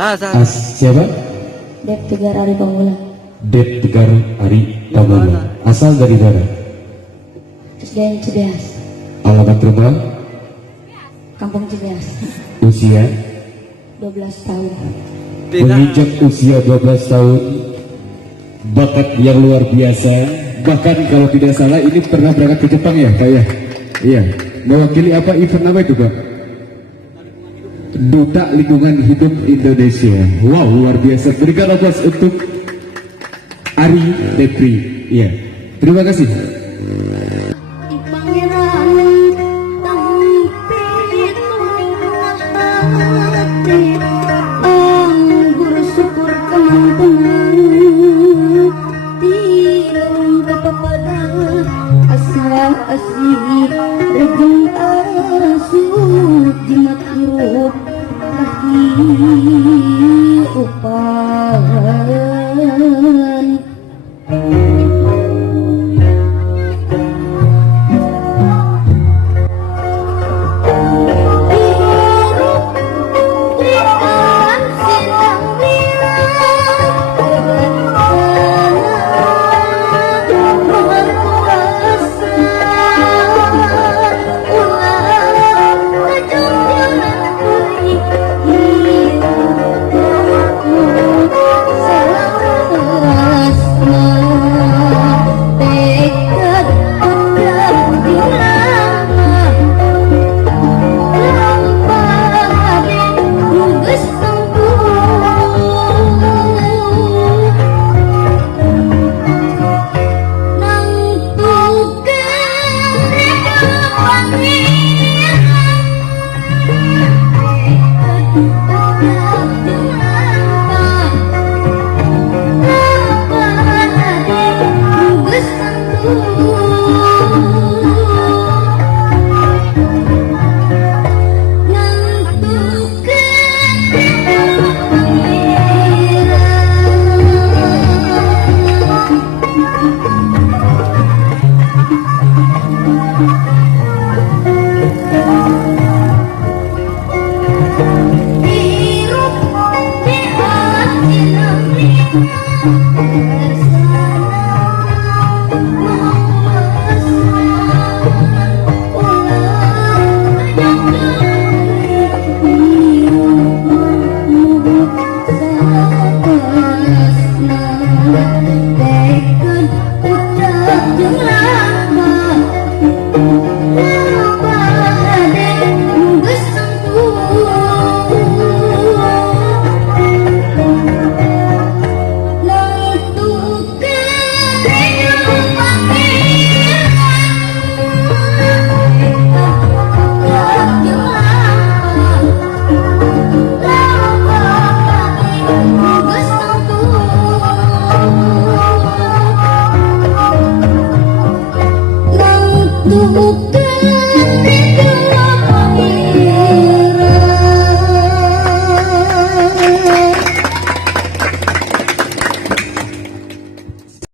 Siapa? Dep Tegar Ari Pamulang. Dep Tegar Ari Pamulang. Asal dari mana? SDN Cibeas. Alamat rumah? Kampung Cibeas. Usia? 12 tahun. Menginjak usia 12 tahun, bakat yang luar biasa. Bahkan kalau tidak salah ini pernah berangkat ke Jepang ya Pak ya? Iya. Mewakili apa event apa itu Pak? Duta Lingkungan Hidup Indonesia. Wow, luar biasa. Berikan aplaus untuk Ari Depri. Iya. Terima kasih. Upah